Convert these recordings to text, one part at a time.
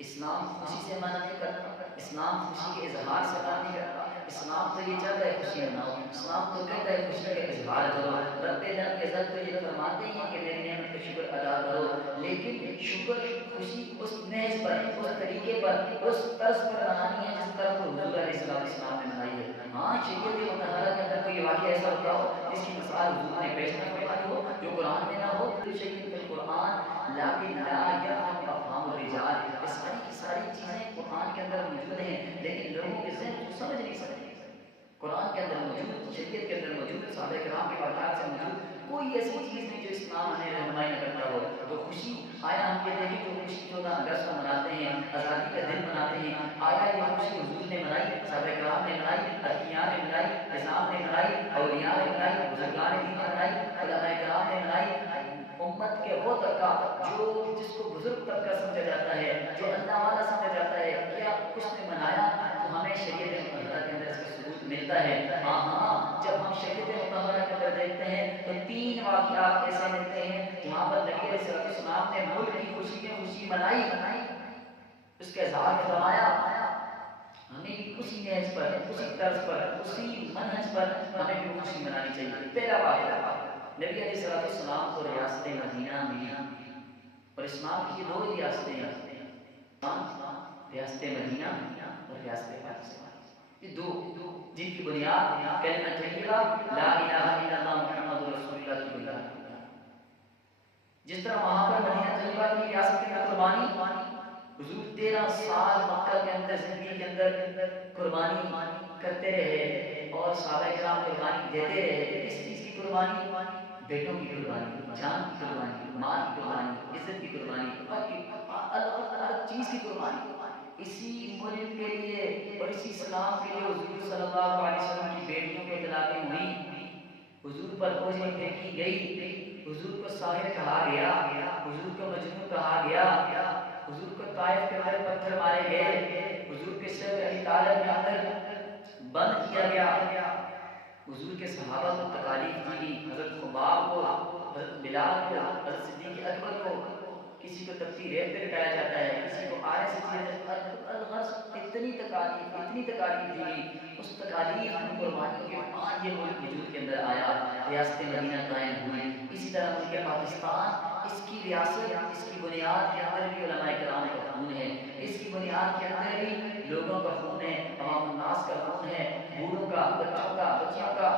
اسلام خوشی سے منع نہیں کرتا، اسلام خوشی کے اظہار سے منع نہیں کرتا، اسلام تو یہ چاہتا ہے خوشی مناؤ، اسلام تو کہتا ہے خوشی کا اظہار کرو۔ رب العزت تو یہ فرماتے ہیں کہ میری نعمت کا شکر ادا کرو، لیکن شکر خوشی اس نہج پر، اس طریقے پر، اس طرز پر منانی ہے جس طرح کو حضور علیہ السلام نے منائی ہے۔ ہاں شریعت مطہرہ کے اندر کوئی واقعہ ایسا ہوتا ہو جس کی مثال حضور نے پیش نہ فرمائی ہو، جو قرآن میں نہ ہو، تو شریعت میں قرآن لیکن لا یفہم افہام الرجال، یہ ساری کی ساری چیزیں قرآن کے اندر موجود ہیں، لیکن لوگوں کے ذہن کو سمجھ نہیں سکتے۔ قرآن کے اندر موجود، شریعت کے اندر موجود، صحابہ کرام کے واقعات سے موجود کوئی ایسی چیز نہیں جو اسلام ہمیں رہنمائی نہ کرتا ہو۔ تو خوشی، آیا ہم یہ دیکھیں جو خوشی 14 اگست کو مناتے ہیں، آزادی کا دن مناتے ہیں، آیا یہ خوشی حضور نے منائی، صحابہ کرام نے منائی، اتقیاء نے منائی، نظام نے منائی، اولیاء نے منائی، بزرگان دین نے منائی، علماء کرام نے منائی، امت کے وہ طبقہ جو جس کو بزرگ طبقہ سمجھا جاتا ہے، جو اللہ والا سمجھا جاتا ہے، کیا اس نے منایا؟ تو ہمیں شریعت مطہرہ کے اندر اس کا ثبوت ملتا ہے۔ ہاں جب ہم شریعت مطہرہ کے اندر دیکھتے ہیں تو 3 واقعات ایسے ملتے ہیں جہاں پر نبی علیہ السلام نے ملک کی خوشی میں خوشی منائی، اس کا اظہار فرمایا۔ ہمیں بھی اسی نہج پر، اسی طرز پر، اسی منہج پر ہمیں بھی خوشی منانی چاہیے۔ پہلا واقعہ، نبی علیہ السلام کو ریاست مدینہ ملی، اور اسلام کی 2 ریاستیں ہیں، ریاست مدینہ اور ریاست پاکستان، یہ 2 جن کی بنیاد کلمہ طیبہ لا الہ الا اللہ محمد رسول اللہ کی بنیاد۔ جس طرح وہاں پر مدینہ طیبہ کی ریاست کی قربانی، حضور 13 سال مکہ کے اندر زندگی کے اندر قربانی کرتے رہے اور صحابہ کرام قربانی دیتے رہے۔ کس چیز کی قربانی؟ بیٹوں کی قربانی، جان کی قربانی، مال کی قربانی، عزت کی قربانی، ہر چیز کی قربانی۔ اسی ملک کے لیے اور اسی اسلام کے لیے حضور صلی اللہ علیہ وسلم کی بیٹیوں کو طلاقیں ہوئی، حضور پر بوجھیں پھینکی گئی، حضور کو ساحر کہا گیا، حضور کو مجنون کہا گیا، حضور کو طائف کے اندر پتھر مارے گئے، حضور کے سر ابی طالب کے اندر بند کیا گیا، حضور کے صحابہ کو تکالیف دی گئی، حضرت خباب کو، حضرت بلال کو، حضرت صدیق اکبر کو، کسی کو تپتی ریت پہ لٹایا جاتا ہے، کسی کو آرے سے چیزیں، الغرض اتنی تکالیف دی گئی۔ اس تکالیف کی قربانی کے بعد یہ ملک وجود کے اندر آیا، ریاست مدینہ قائم ہوئی۔ اسی طرح ملک پاکستان، اس کی ریاست، اس کی بنیاد کے اندر بھی علماء کرام کا خون ہے، اس کی بنیاد کے اندر بھی لوگوں کا خون ہے، عوام الناس کا خون ہے، بوڑھوں کا، بچوں کا، بچیوں کا۔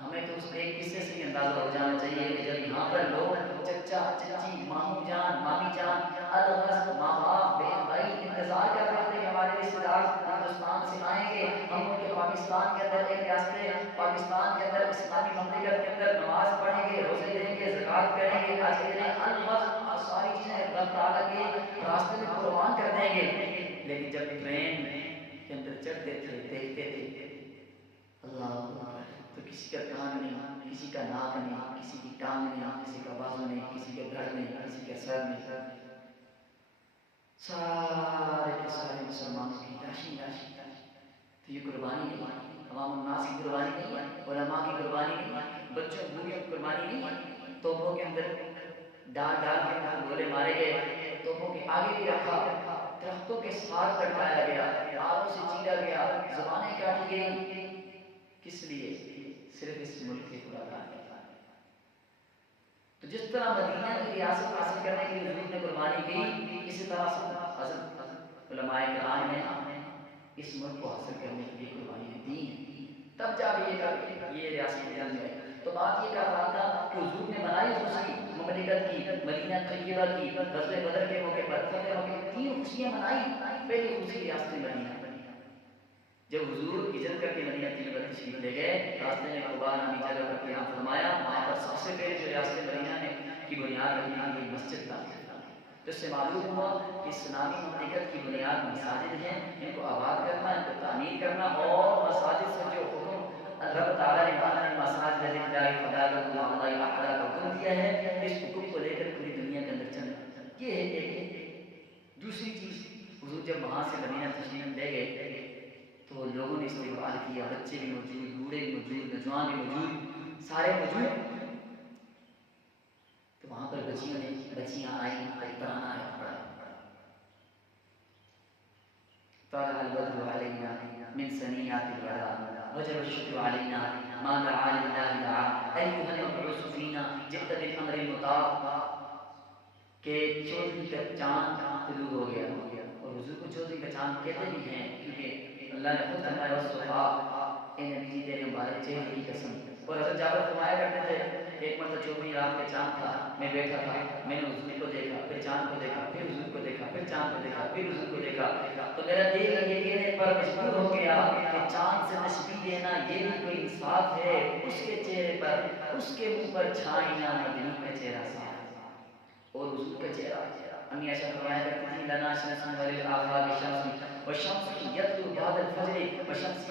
ہمیں تو اس ایک قصے سے ہی اندازہ ہو جانا چاہیے کہ جب یہاں پر لوگ چچا چچی، ماموں جان، مامی جان، الغرض ماں باپ، بہن بھائی انتظار کر رہے تھے کہ ہمارے رشتے دار ہندوستان سے آئیں گے، ہم ان کے پاکستان کے اندر ایک ریاست پاکستان کے اندر اسلامی مملکت کے اندر نماز پڑھیں گے، روزے دیں گے، زکوٰۃ کریں گے، حج کریں گے، الغرض ساری چیزیں رب تعالیٰ کے راستے میں قربان کر دیں گے۔ لیکن جب ٹرین کے اندر چڑھتے تھے، دیکھتے تھے اللہ، تو کسی کا کان نہیں، کسی کا ناک نہیں، کسی کی ٹانگ نہیں، کسی کا بازو نہیں، کسی کا گھر نہیں، کسی کا سر نہیں، سارے کے سارے مسلمانوں کی لاشیں لاشیں۔ تو یہ قربانی نہیں، عوام الناس کی قربانی نہیں ہے، علماء کی قربانی نہیں ہے، بچوں بوڑھوں کی قربانی نہیں ہے۔ توپوں کے اندر ڈال ڈال کے ان کو گولے مارے گئے، توپوں کے آگے بھی رکھا، درختوں کے ساتھ لٹکایا گیا، آروں سے چیرا گیا، زبانیں کاٹی گئی، کس لیے؟ صرف اس ملک کے خدا تعالیٰ۔ تو جس طرح مدینہ کی ریاست حاصل کرنے کے لیے حضور نے قربانی کی، اسی طرح حضرت علماء کرام نے اس ملک کو حاصل کرنے کے لیے قربانیاں دی ہیں، تب جا کے یہ ریاست بن گئی۔ تو بات یہ کر رہا تھا کہ حضور نے منائی خوشی مملکت کی، مدینہ طیبہ کی، غزوہ بدر کے موقع پر، فتح موقع پر 3 خوشیاں منائی۔ پہلی خوشی ریاست مدینہ، جب حضور ہجرت کر کے مدینہ طیبہ تشریف لے گئے، راستے میں قباء نامی جگہ پر قیام فرمایا، وہاں پر سب سے پہلے جو ریاست مدینہ میں کی بنیاد رکھی گئی مسجد تعمیر۔ تو اس سے معلوم ہوا کہ اسلامی مملکت کی بنیاد مساجد ہیں، ان کو آباد کرنا، ان کو تعمیر کرنا، اور مساجد سے جو حکم رب تعالیٰ نے مساجد للہ فلا تدعوا مع اللہ احدا کا حکم دیا ہے، اس حکم کو لے کر پوری دنیا کے اندر چلنا، یہ ہے ایک۔ دوسری چیز، حضور جب وہاں سے مدینہ تشریف لے گئے تو لوگوں نے استقبال کیا، بچے بھی موجود، بوڑھے بھی موجود، نوجوان بھی موجود، سارے موجود۔ تو وہاں پر بچیاں آئیں، ایک ترانہ ہے پڑھا، من سنيات الوداع وجب الشكر علينا ما دعا لله دعا أيها المبعوث فينا جئت بالأمر المطاع کہ چودھری کا چاند طلوع ہو گیا اور حضور کو چودھری کا چاند کہتے بھی ہیں کیونکہ اللہ نے خود فرمایا والصبح اے نبی جی تیرے مبارک چہرے کی قسم. اور حضرت جابر فرمایا کرتے تھے ایک مرتبہ چودھری رات کا چاند تھا میں بیٹھا تھا میں نے حضور کو دیکھا پھر چاند کو دیکھا پھر حضور کو دیکھا پھر چاند کو دیکھا پھر حضور کو دیکھا تو میرا دل یہ کہنے پر مجبور ہو گیا کہ چاند سے تشبیہ دینا یہ بھی کوئی انصاف ہے اس کے چہرے پر اس کے منہ پر چھائی نہ مدنی کا چہرہ صاف اور حضور کا چہرہ. امی عائشہ فرمایا کرتی تھی لنا شمس وللآفاق شمس والشمس یطلع بعد الفجر والشمس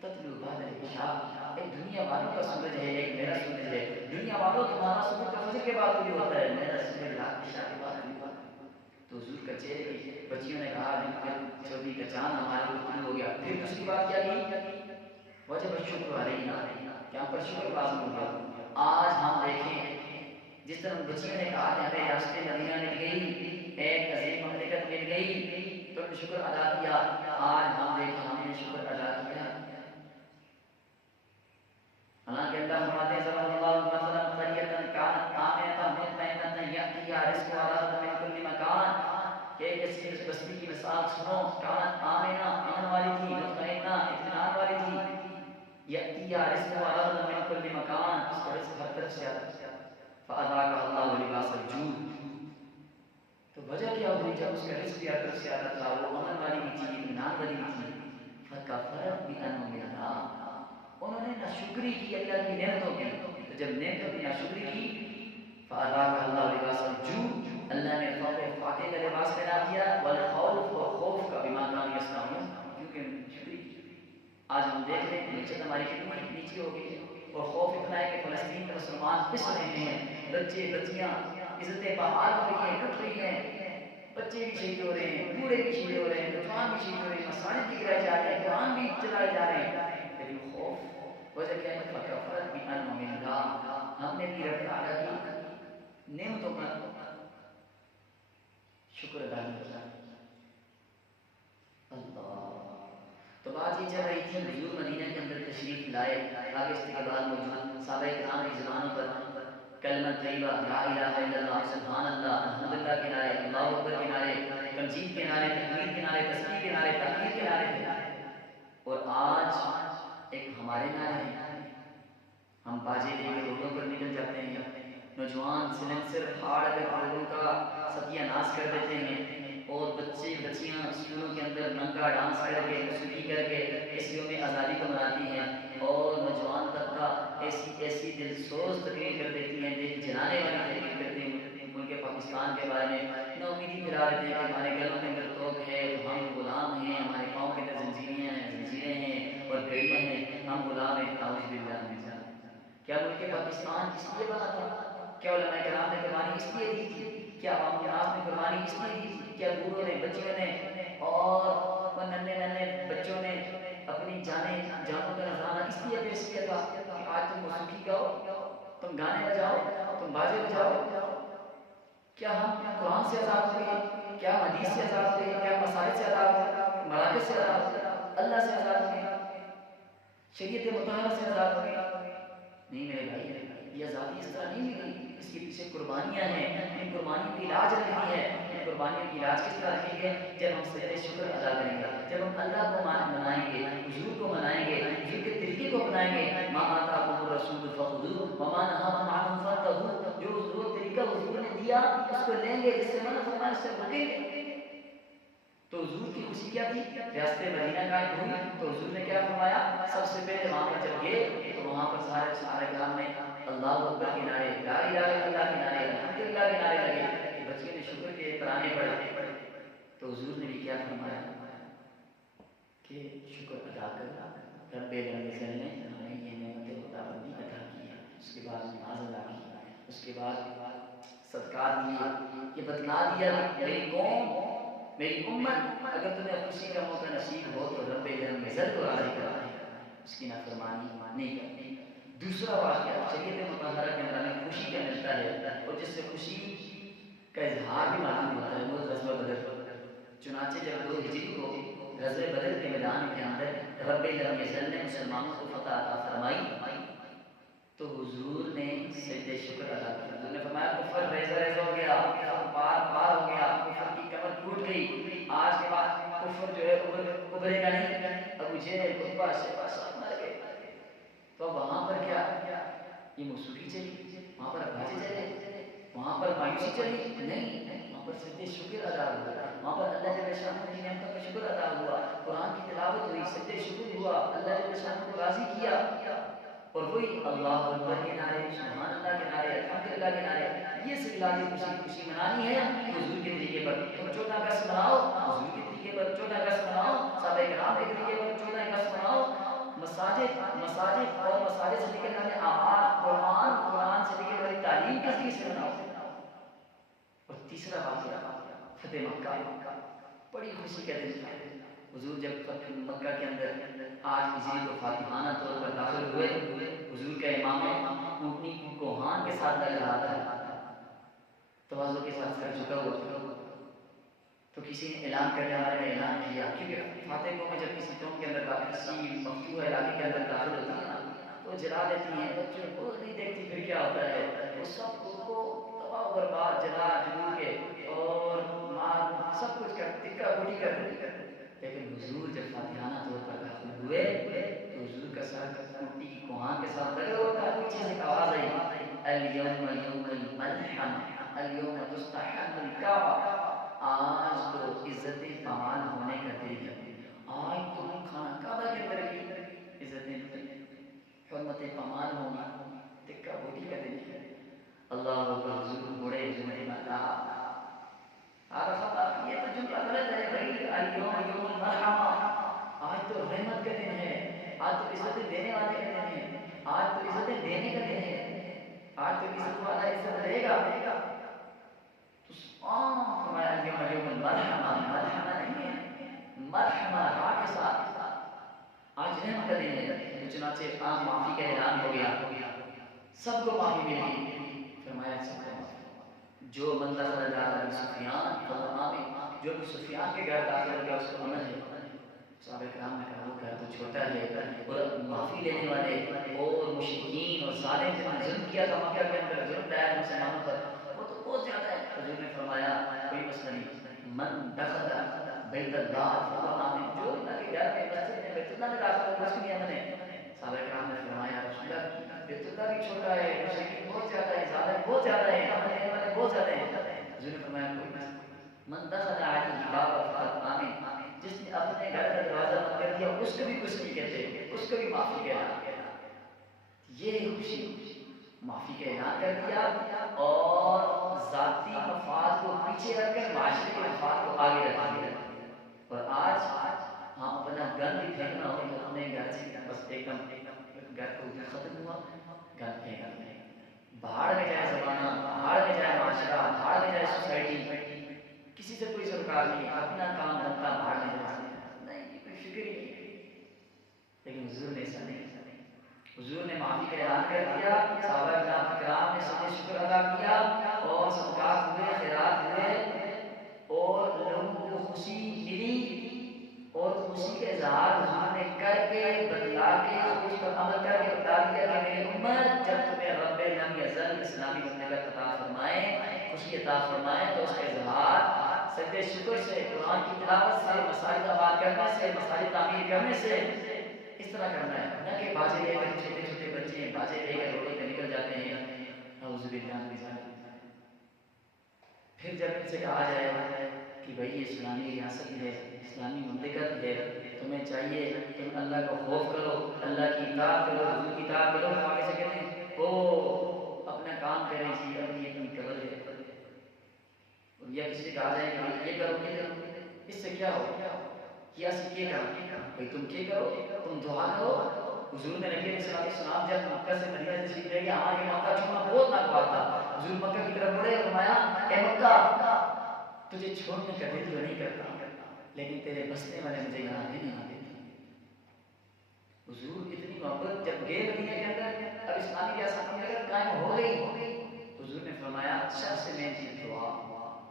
تطلع بعد العشاء. ایک دنیا والوں کا سورج ہے ایک میرا سورج ہے. دنیا والوں تمہارا سورج تو فجر کے بعد طلوع ہوتا ہے میرا سورج رات عشاء کے بعد طلوع ہوتا ہے. تو حضور کا چہرے کی بچیوں نے کہا چودھری کا چاند ہمارے اوپر طلوع ہو گیا. پھر دوسری بات کیا کی وجب الشکر علینا کہ ہم پر شکر لازم ہو گیا. آج ہم دیکھیں جس طرح بچیوں نے کہا کہ ہمیں ریاست مدینہ مل گئی ایک عظیم مملکت مل گئی تو شکر ادا کیا. آج ہم دیکھیں ہم نے شکر ادا کیا. حالانکہ اللہ فرماتے ہیں صلی اللہ مثلا قریۃ کانت آمنۃ مطمئنۃ یأتیہا رزقها رغداً من کل مکان کہ ایک ایسی بستی کی مثال سنو کانت آمنہ امن والی تھی مطمئنہ اطمینان والی تھی یأتیہا رزقها رغداً من کل مکان اس کا رزق ہر طرف سے آتا ہے. فأذاقها الله لباس الجوع تو وجہ کیا ہوئی جب اس کا رزق بھی ہر طرف سے آتا تھا وہ امن والی بھی تھی اطمینان والی بھی تھی. فکفرت بأنعم اللہ انہوں نے ناشکری کی اللہ کی نعمتوں کی. تو جب نعمتوں کی ناشکری کی فأذاقها الله لباس الجوع اللہ نے فقر فاقے کا لباس پہنا دیا والخوف اور خوف کا بما كانوا يصنعون کیونکہ ناشکری کی. آج ہم دیکھ رہے ہیں نیچے ہماری کتنی نیچے ہو گئی اور خوف اتنا ہے کہ فلسطین کے مسلمان پس رہے ہیں. بچے بچیاں عزتیں پامال ہو رہی ہیں ٹوٹ رہی ہیں. بچے بھی شہید ہو رہے ہیں بوڑھے بھی شہید ہو رہے ہیں نوجوان بھی شہید ہو رہے ہیں مساجد بھی گرائے جا رہے ہیں قرآن بھی چلائے جا رہے ہیں. لیکن خوف وجہ کیا ہے فکفرت بأنعم اللہ ہم نے بھی رب تعالیٰ کی نعمتوں کا شکر ادا کیا. اللہ تو بات یہ چل رہی تھی حضور مدینہ کے اندر تشریف لائے. آگے اس کے بعد موجود صحابہ کرام کی زبانوں پر کلمہ طیبہ لا الہ الا اللہ سبحان اللہ الحمدللہ کے نعرے اللہ اکبر کے نعرے تمجید کے نعرے تکبیر کے نعرے تسبیح کے نعرے تحمید کے نعرے تھے. اور آج ایک ہمارے نعرے ہیں ہم باجے لے کے روڈوں پر نکل جاتے ہیں. نوجوان سلنسر پھاڑ کر لوگوں کا ستیہ ناش کر دیتے ہیں اور بچے بچیاں اسکولوں کے اندر ننگا ڈانس کر کے موسیقی کر کے اس یوم آزادی کو مناتی ہیں. اور نوجوان طبقہ ایسی دل سوز تقریر کر دیتی ہیں دل جلانے والی تقریر کرتے ہیں ملک پاکستان کے بارے میں. نا امیدی پھیلا دیتے ہیں کہ ہمارے گلوں کے اندر توپ ہے تو ہم غلام ہیں ہمارے پاؤں کے اندر زنجیریں ہیں اور بھیڑیاں ہیں ہم غلام ہیں. اعوذ باللہ من ذالک. کیا ملک پاکستان اس لیے بنا تھا؟ کیا علماء کرام نے قربانی اس لیے دی تھی؟ کیا عوام الناس نے قربانی اس لیے دی تھی؟ کیا بوڑھوں نے بچیوں نے اور ننھے بچوں نے اپنی جانوں کا نذرانہ اس لیے پیش کیا تھا کہ آج تم موسیقی گاؤ تم گانے بجاؤ تم باجے بجاؤ؟ کیا ہم قرآن سے آزاد ہو گئے؟ کیا حدیث سے آزاد ہو گئے؟ کیا مساجد سے آزاد ہو گئے؟ مراکز سے آزاد ہو گئے؟ اللہ سے آزاد ہو گئے؟ شریعت مطہرہ سے آزاد ہو گئے؟ نہیں میرے بھائی یہ آزادی اس طرح نہیں ملی. اس کے پیچھے قربانیاں ہیں. ان قربانیوں کی علاج رکھنی ہے. ان قربانیوں کی علاج کس طرح رکھیں گے جب ہم سجدہ شکر ادا کریں گے جب ہم اللہ کو منائیں گے حضور کو منائیں گے حضور کے طریقے کو اپنائیں گے. ما آتاکم الرسول فخذوہ وما نہاکم عنہ فانتہوا جو طریقہ حضور نے دیا اس کو لیں گے جس سے منع فرمایا اس سے رکیں گے. تو حضور کی خوشی کیا تھی؟ ریاست مدینہ قائم ہوئی تو حضور نے کیا فرمایا؟ سب سے پہلے وہاں پر جب گئے تو وہاں پر سارے کرام نے اللہ اکبر کے نعرے لا الہ الا اللہ کے نعرے الحمدللہ کے نعرے لگے. بچے نے شکر کے ترانے پڑھے تو حضور نے بھی کیا فرمایا کہ شکر ادا کر رب العزت نے ہمیں یہ نعمت خداوندی عطا کی ہے. اس کے بعد نماز ادا کی اس کے بعد صدقات دیے. یہ بتلا دیا میری قوم میری امت اگر تمہیں خوشی کا موقع نصیب ہو تو رب العزت کو راضی کرنا ہے اس کی نافرمانی نہیں کرنی. دوسرا واقعہ شریعت مطہرہ کے اندر ہمیں خوشی کا ملتا ہے اور جس سے خوشی کا اظہار بھی معلوم ہوتا ہے وہ غزوہ بدر. چنانچہ جب 2 ہجری کو غزوہ بدر کے میدان کے اندر رب لم یزل نے مسلمانوں کو فتح عطا فرمائی تو حضور نے سجدہ شکر ادا کیا. حضور نے فرمایا کفر ریزہ ریزہ ہو گیا, پار پار ہو گیا, کفر کی کمر ٹوٹ گئی, آج کے بعد کفر جو ہے ابھرے گا نہیں. ابو جہل عتبہ شیبہ سب مر گئے. تو وہاں پر کیا یہ موسیقی چلی, وہاں پر بھاجے چلے, وہاں پر مایوسی چلی نہیں, وہاں پر سجدہ شکر ادا ہوا, وہاں پر اللہ جل شانہ کی نعمتوں کا شکر ادا ہوا, قرآن کی تلاوت ہوئی, سجدہ شکر ہوا, اللہ جل شانہ کو راضی کیا. اور وہی اللہ اکبر کے نعرے, سبحان اللہ کے نعرے, الحمدللہ کے نعرے, یہ سب لا کے خوشی منانی ہے حضور کے طریقے پر. تم 14 اگست مناؤ حضور کے طریقے پر, 14 اگست مناؤ صحابہ کرام کے طریقے پر, 14 اگست مناؤ مساجد اور مساجد سے نکلنے والے اعمال قرآن سے نکلنے والی تعلیم کے ذریعے سے مناؤ. اور تیسرا واقعہ فتح مکہ, بڑی خوشی کا دن تھا. حضور جب فتح مکہ کے اندر 8 ہجری کو فاتحانہ طور پر داخل ہوئے, حضور کا امام اونٹنی کوہان کے ساتھ لگ رہا تھا, تواضع کے ساتھ سر جھکا ہوا تھا. تو کسی نے اعلان کرنے والے نے اعلان کیا, کیونکہ فاتح قوم میں جب کسی قوم کے اندر کسی مفتوح علاقے کے اندر داخل ہوتی ہے تو جلا دیتی ہیں, بچوں کو نہیں دیکھتی پھر کیا ہوتا ہے, وہ سب کو تباہ و برباد جلا جلو کے اور مار سب کچھ کر ٹکا بوٹی کر دیتی. لیکن حضور جب فاتحانہ طور پر داخل ہوئے تو حضور کا سر اونٹنی کی کوہان کے ساتھ لگا ہوا تھا. پیچھے سے آواز آئی, اليوم یوم الملحم اليوم تستحل الکعبہ, آج تو عزت پامال ہونے کا دن ہے, آج تو کھانا کعبہ کے اندر کی عزتیں حرمت پامال ہونا ٹکا بوٹی کا دن ہے. اللہ اکبر. حضور بڑے جمعے میں کہا یہ تو جملہ غلط ہے بھائی, اليوم یوم المرحمہ, آج تو رحمت کا دن ہے, آج تو عزتیں دینے والے کا دن ہے, آج تو عزتیں دینے کا دن ہے, آج تو عزت والا عزت دے گا. تو فرمایا اليوم یوم المرحمہ, مرحمہ نہیں ہے, مرحمہ را کے ساتھ, آج رحمت کا دن ہے. چنانچہ عام معافی کا اعلان ہو گیا, سب کو معافی مل گئی. فرمایا سب کو جو بندہ داخل ابی سفیان فهو آمن, جو ابو سفیان کے گھر داخل ہو گیا اس کو امن ہے. صحابہ کرام نے کہا وہ گھر تو چھوٹا ہے, اور معافی لینے والے اور مشرکین اور ظالم جنہوں نے ظلم کیا تھا مکہ کے اندر, ظلم لایا تھا مسلمانوں پر, وہ تو بہت زیادہ ہے. حضور نے فرمایا کوئی مسئلہ نہیں, من دخل بیت اللہ فهو آمن, جو اللہ کے گھر میں مسجد میں بیت اللہ میں داخل ہو اس کے لیے امن ہے. صحابہ کرام نے فرمایا رسول اللہ بیت اللہ بھی چھوٹا ہے, مشرکین بہت زیادہ ہے, ظالم بہت زیادہ ہے, امن لینے والے بہت زیادہ ہیں. حضور نے فرمایا کوئی مسئلہ, من دخل علیہ باب فقط آمن, جس نے اپنے گھر کا دروازہ بند کر دیا اس کو بھی کچھ نہیں کہتے, اس کو بھی معافی کا اعلان. یہ خوشی معافی کا اعلان کر دیا اور ذاتی مفاد کو پیچھے رکھ کر معاشرے کے مفاد کو آگے رکھ دیا. اور آج ہم اپنا گن بھی پھینکنا ہو تو اپنے گھر سے بس ایک دم گھر کو ختم ہوا, گن پھینکا نہیں, باہر میں جائے زمانہ, باہر میں جائے معاشرہ, باہر میں جائے سوسائٹی, کسی سے کوئی سرکار نہیں, اپنا کام دھندا باہر میں جائے نہیں, کوئی فکر ہی نہیں. لیکن حضور نے ایسا نہیں, حضور نے معافی کا اعلان کر دیا. صحابہ کرام نے سجدہ شکر ادا کیا اور صدقات ہوئے, خیرات ہوئے, اور لوگوں کو خوشی ملی, اور خوشی کا اظہار حضور نے کر کے بتلا کے اس پر عمل کر کے بتا دیا کہ میری امت جب تمہیں رب لم یزل اسلامی مملکت عطا فرمائے, خوشی عطا فرمائے, تو اس کا اظہار سجدہ شکر سے, قرآن کی تلاوت سے, مساجد آباد کرنے سے, مساجد تعمیر کرنے سے, اس طرح کرنا ہے. نہ کہ باجے لے کر چھوٹے چھوٹے بچے باجے لے کر روڈوں پہ نکل جاتے ہیں, اعوذ باللہ من ذالک. پھر جب ان سے کہا جائے کہ بھئی یہ اسلامی ریاست ہے, اسلامی مملکت ہے, تمہیں چاہیے تم اللہ کو خوف کرو, اللہ کی اطاعت کرو, حضور کی اطاعت کرو, تو آگے سے کہتے ہیں او اپنا کام کریں جی, اپنی اپنی قبر ہے. یا کسی سے کہا جائے کہ یہ کرو, یہ کرو, اس سے کیا ہو, کیا سے کیا کرو, بھئی تم کیا کرو, تم دعا کرو. حضور نے نبی علیہ السلام جب مکہ سے مدینہ تشریف لے گئے, ہاں کہ مکہ چھوڑنا بہت ناگوار تھا. حضور مکہ کی طرف بڑھے, فرمایا اے مکہ تجھے چھوڑنے کا دل تو نہیں کرتا, لیکن تیرے بسنے والے مجھے یہاں نہیں آنے دیتے. حضور اتنی محبت جب گئے مدینہ کے اندر, اب اسلامی ریاست مملکت قائم ہو گئی, حضور نے فرمایا سب سے میں چیز دعا,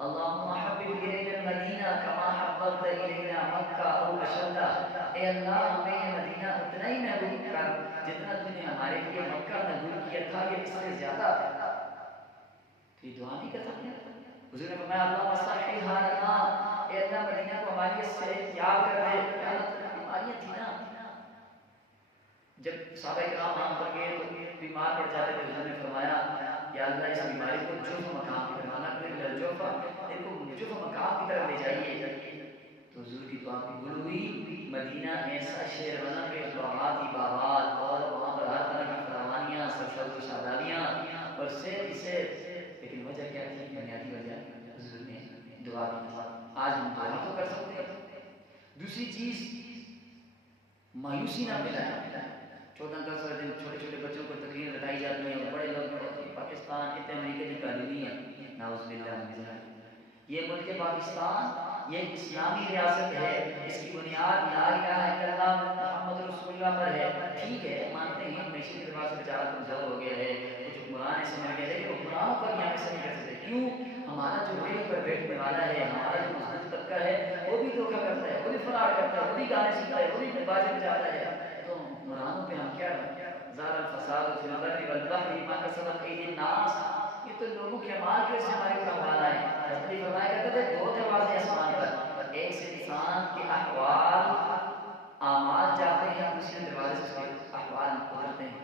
اللہم حبب الینا المدینہ کما حببت حببت الینا مکہ او اشد، اے اللہ ہمیں یہ مدینہ اتنا ہی محبوب کر جتنا تو نے ہمارے لیے مکہ محبوب کیا تھا، یہ اس سے زیادہ۔ تو یہ دعا نہیں کر سکتے؟ حضور نے فرمایا اللہم صححھا لنا، اے اللہ مدینہ کو ہماری صحت یاب کر دے۔ بیماریاں تھیں نا، جب صحابہ کرام وہاں پر گئے تو بیمار پڑ جاتے تھے، حضور نے فرمایا یا اللہ اس بیماری کو جرف مقام کی طرف لانا کرے، جرفا ان کو جرف مقام کی طرف لے جائیے۔ تو حضور کی دعا قبول ہوئی، مدینہ ایسا شہر بنا کہ باغات ہی باغات، اور وہاں پر ہر طرح کی فراوانیاں، سرسبز و شادابیاں اور صحت ہی صحت۔ لیکن وجہ کیا تھی؟ بنیادی وجہ حضور نے دعا کی۔ آج ہم دعا تو کر سکتے ہیں۔ دوسری چیز مایوسی نہ ملائے۔ 14-10 دن چھوٹے چھوٹے بچوں کو تقریر بتائی جاتی ہیں اور بڑے لوگ پاکستان اتنے امریکہ کی قانونی ہے، نعوذ باللہ من ذالک۔ یہ ملک پاکستان یہ اسلامی ریاست ہے، اس کی بنیاد لا الہ الا اللہ محمد رسول اللہ پر ہے۔ ٹھیک ہے مانتے ہیں معیشت کے اعتبار سے بیچارہ کمزور ہو گیا ہے، کچھ حکمران ایسے مل گئے، لیکن حکمرانوں پر یہاں سے نہیں کر سکتے۔ کیوں؟ ہمارا جو ریل پر بیٹھنے والا ہے، ہمارا جو مزدور طبقہ ہے، وہ بھی دھوکہ کرتا ہے، وہ بھی فراڈ کرتا ہے، وہ بھی گانے سنتا ہے، وہ بھی باجے بجاتا ہے۔ تو حکمرانوں پہ ہم کیا زار الفساد فی البر والبحر بما کسبت ایدی الناس، یہ تو لوگوں کے اعمال کی وجہ سے ہمارے اوپر حمال آئے۔ حضرت علی فرمایا کرتے تھے دو دروازے آسمان پر، ایک سے انسان کے احوال اعمال جاتے ہیں، دوسرے دروازے سے اس کے احوال اترتے ہیں۔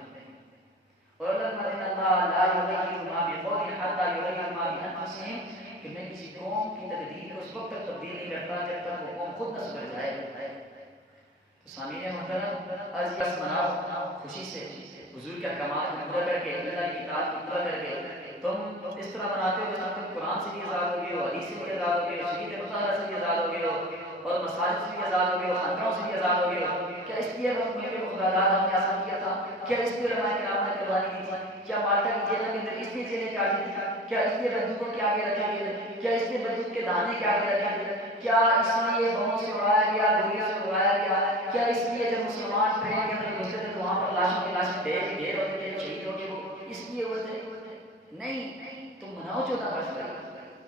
اور اللہ فرماتے ہیں اللہ لا یغیر ما بقوم حتی یغیر ما بانفسہم، کہ میں کسی قوم کی تقدیر کو اس وقت تک تبدیل نہیں کرتا جب تک وہ قوم خود نہ سدھر جائے۔ تو سامعین محترم، عرض یہ مناؤ خوشی سے حضور کے احکامات کو پورا کر کے، اللہ کی اطاعت کو پورا کر کے تم اس طرح مناتے ہو جس طرح تم قرآن سے بھی آزاد ہو گئے ہو، حدیث سے بھی آزاد ہو گئے ہو، شریعت مطہرہ سے بھی آزاد ہو گئے ہو، اور مساجد سے بھی آزاد ہو گئے ہو، خانقاہوں سے بھی آزاد ہو گئے ہو۔ کیا اس لیے ملک خدا داد ہم نے آسان کیا تھا؟ کیا اس لیے علماء کرام نے قربانی دی تھی؟ کیا مالٹا کی جیلوں کے اندر اس لیے جیلیں کاٹی تھی؟ کیا اس لیے بندوقوں کے آگے رکھے گئے؟ کیا اس لیے بندوق کے دانے کے آگے رکھے گئے؟ کیا اس لیے بموں سے اڑایا گیا، گولیوں سے اڑایا گیا؟ کیا اس لیے جب مسلمان ٹرین کے اندر گھستے تھے تو وہاں پر لاشوں کی لاشیں ڈھیر ہوتے تھے، شہید ہو گئے، اس لیے ہوئے تھے؟ نہیں، تم مناؤ 14 اگست،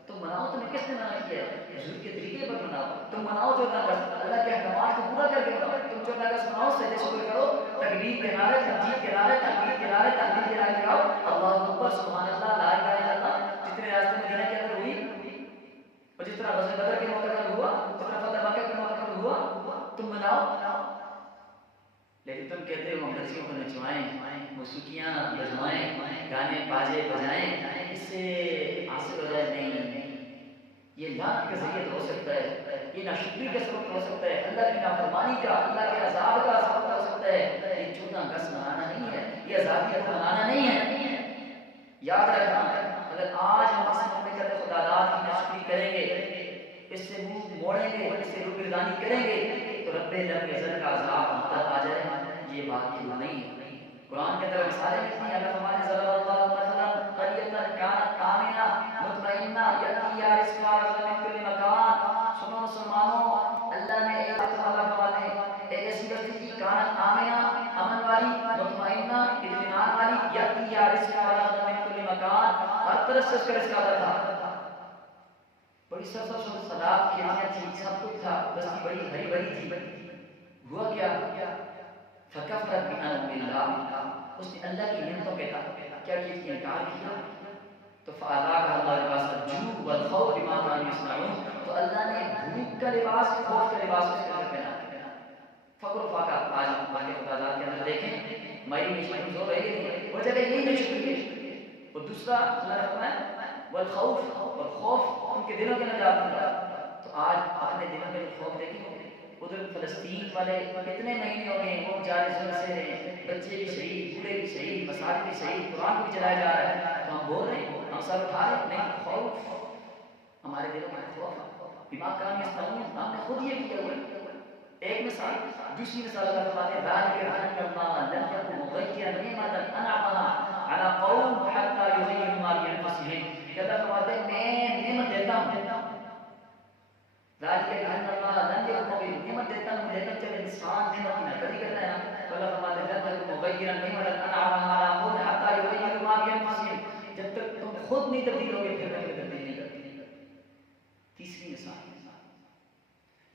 تم مناؤ، تمہیں کس نے منع کیا ہے؟ حضور کے طریقے پر مناؤ، تم مناؤ 14 اگست، اللہ کے احکامات کو پورا کر کے مناؤ۔ تم 14 اگست مناؤ، سجدے شکر کرو، تکبیر کے نعرے، تمجید کے نعرے، تحلیل کے نعرے، تحلیل کے نعرے لگاؤ، اللہ اکبر، سبحان اللہ، لا الہ الا اللہ، جتنے ریاستیں مدینہ کے اندر ہوئی اور جس طرح غزوہ بدر کے موقع پر ہوا، جس طرح فتح مکہ کے موقع پر ہوا، تم مناؤ۔ لیکن تم کہتے ہو ہم بچیوں کو نچوائیں، موسیقیاں بجوائیں، گانے باجے بجائیں، اس سے حاصل ہو جائے؟ نہیں، یہ لعنت کا ذریعہ ہو سکتا ہے، یہ ناشکری کا سبب ہو سکتا ہے، اللہ کی نافرمانی کا، اللہ کے عذاب کا سبب ہو سکتا ہے۔ یہ 14 اگست منانا نہیں ہے، یہ آزادی کو منانا نہیں ہے۔ یاد رکھنا، اگر آج ہم اس مملکت خدا داد کی ناشکری کریں گے، اس سے منہ موڑیں گے، اس سے روگردانی کریں گے، تو رب لم یزل کا عذاب ہم تک آ جائے، یہ بات دور نہیں ہے۔ قرآن کے اندر مثالیں ملتی ہیں، اللہ فرماتے ہیں ضرب اللہ مثلا قریۃ کانت آمنہ مطمئنہ یأتیہا رزقہا رغداً من کل مکان۔ سنو مسلمانوں، اللہ نے ایک بات فرماتے ہیں، ایک ایسی بستی کی کانت آمنہ، امن والی، مطمئنہ، اطمینان والی، یأتیہا رزقہا رغداً من کل مکان، ہر طرف سے اس کا رزق آتا تھا، بڑی سرسبز سراب کھیتیاں تھیں، سب کچھ تھا، بستی بڑی ہری بھری تھی۔ ہوا کیا؟ فکفرت بانعم اللہ، اس نے اللہ کی نعمتوں کا کیا کیا؟ انکار کیا۔ تو فاذاقها اللہ لباس الجوع والخوف بما كانوا يصنعون، تو اللہ نے بھوک کا لباس، خوف کا لباس اس کے اندر پہنا۔ فقر و فاقہ آج ہم کے خداداد کے اندر دیکھیں، مائی میں کمزور رہ گئی تھی، وہ جگہ یہی نہیں شکریہ۔ اور دوسرا اللہ نے فرمایا والخوف، اور خوف ان کے دلوں کے اندر جاتا تھا۔ تو آج اپنے دلوں میں خوف دیکھیں، ادھر فلسطین والے کتنے مہینے ہو گئے وہ جارے ظلم سے رہے، بچے بھی شہید، بوڑھے بھی شہید، مساجد بھی شہید، قرآن بھی چلایا جا رہا ہے، تو ہم بول رہے ہیں، ہم سر اٹھا رہے ہیں؟ نہیں، خوف ہمارے دلوں میں خوف، بما كانوا يصنعون، ہم نے خود یہ کیا ہوا ہے۔ ایک مثال، دوسری مثال اللہ فرماتے ہیں ذلك بأن الله لم يكن مغيرا نعمة أنعمها على قوم حتى يغيروا ما بأنفسهم، کہ اللہ فرماتے ہیں میں نعمت دیتا ہوں، ذلك بأن الله لم يكن مغيرا، نعمت دیتا ہوں لیکن جب انسان نعمت کی ناقدری کرتا ہے تو اللہ فرماتے ہیں لم يكن مغيرا نعمة أنعمها على قوم حتى يغيروا ما بأنفسهم، جب تک تم خود نہیں تبدیل ہوگے پھر میں تبدیل نہیں کرتی۔ تیسری مثال،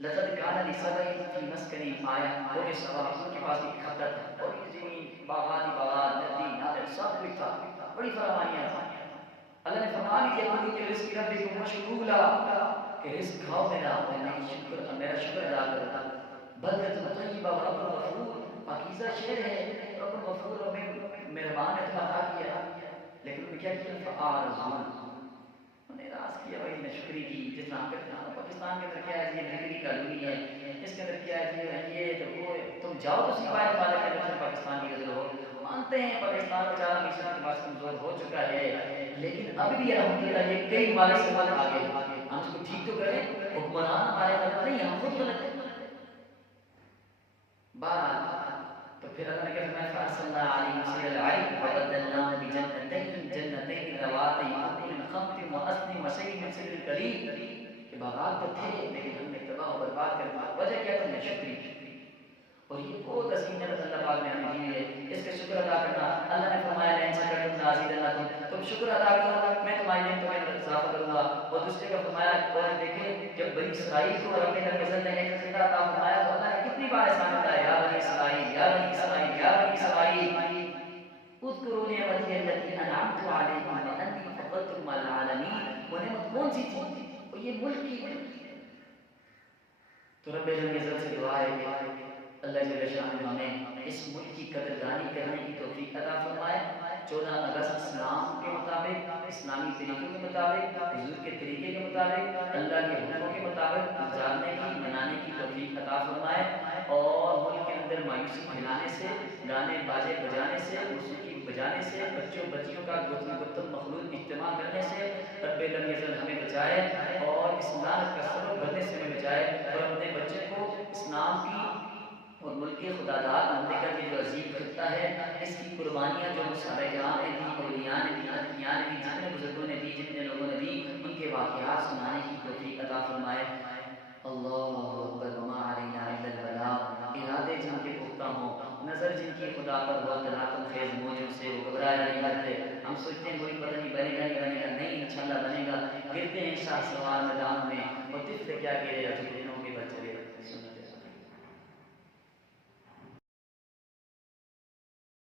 لقد كان لسبع في مسكنهم آية قوم سبا ان کے پاس ایک خبر تھا بڑی زمین باغات ہی باغات ندی نالے سب کچھ تھا بڑی فراوانیاں تھیں اللہ نے فرما بھی دیا کہ رزق ربکم مشغولا کہ رزق کھاؤ میرا اور میرا شکر ادا کرو بلدۃ طیبہ ورب غفور پاکیزہ شہر ہے رب غفور رب مہربان ہے تمہیں عطا کیا لیکن انہوں نے کیا کیا فآرزون انہوں نے راز کیا بھائی نے شکری کی جس طرح کرتے ہیں پاکستان کے اندر کیا ہے یہ ڈگری کالونی ہے اس کے اندر کیا ہے یہ تو وہ تم جاؤ تو سپاہی مالک کے اندر پاکستان کی غزل ہو مانتے ہیں پاکستان بیچارہ میشن کے پاس کمزور ہو چکا ہے لیکن اب بھی الحمدللہ یہ کئی مالک سے مال آگے ہم اس کو ٹھیک تو کریں حکمران ہمارے غلط نہیں ہم خود غلط ہیں بہرحال تو پھر اللہ نے کہا فرمایا فارسلنا علیہم سیل العرم وبدلناہم بجنتین جنتین ذواتی اکل خمط واصل وشیء من سدر قلیل کہ باغات تو تھے لیکن ہم نے تباہ و برباد کر دیا وجہ کیا تم نے شکری اور یہ بہت عظیم نعمت اللہ پاک نے ہمیں دی ہے اس کا شکر ادا کرنا اللہ نے فرمایا لئن شکرتم لازیدنکم تم شکر ادا کرو میں تمہاری نعمتوں میں اضافہ کروں گا اور دوسرے کا فرمایا اور دیکھیں جب بنی اسرائیل کو رب العزت نے ایک خطہ عطا فرمایا تو اللہ نے کتنی بار احسان بتایا یا بنی اسرائیل یا بنی اسرائیل یا بنی اسرائیل اذکروا نعمتی التي انعمت علیکم وانی فضلتکم علی العالمین وہ نعمت کون سی تھی وہ یہ ملک کی تو رب العزت سے دعا ہے کہ اللہ جل شانہ ہمیں اس ملک کی قدردانی کرنے کی توفیق عطا فرمائے 14 اگست اسلام کے مطابق اسلامی طریقوں کے مطابق حضور کے طریقے کے مطابق اللہ کے حکموں کے مطابق گزارنے کی منانے کی توفیق عطا فرمائے اور ملک کے اندر مایوسی پھیلانے سے گانے باجے بجانے سے موسیقی بجانے سے بچوں بچیوں کا گفتم مخلوط اجتماع کرنے سے رب العزت ہمیں بچائے اور اسلام کا سبب بننے سے ہمیں بچائے اور اپنے بچے کو اسلام کی اور ملک خدا دار مملکت کے جو عظیم خطہ ہے اس کی قربانیاں جو صحابہ کرام نے دی اولیاء نے دی انبیاء نے دی جتنے بزرگوں نے دی جتنے لوگوں نے دی ان کے واقعات سنانے کی توفیق عطا فرمائے اللہ اکبر وما علینا الا البلاغ ارادے جن کے پختہ ہوں نظر جن کی خدا پر ہو تلاطم خیز موجوں سے وہ گھبرایا نہیں کرتے ہم سوچتے ہیں کوئی پتہ نہیں بنے گا نہیں بنے گا نہیں انشاءاللہ بنے گا گرتے ہیں شاہ سوار میدان میں اور طفل کیا کہے گا جو دنوں کے بچے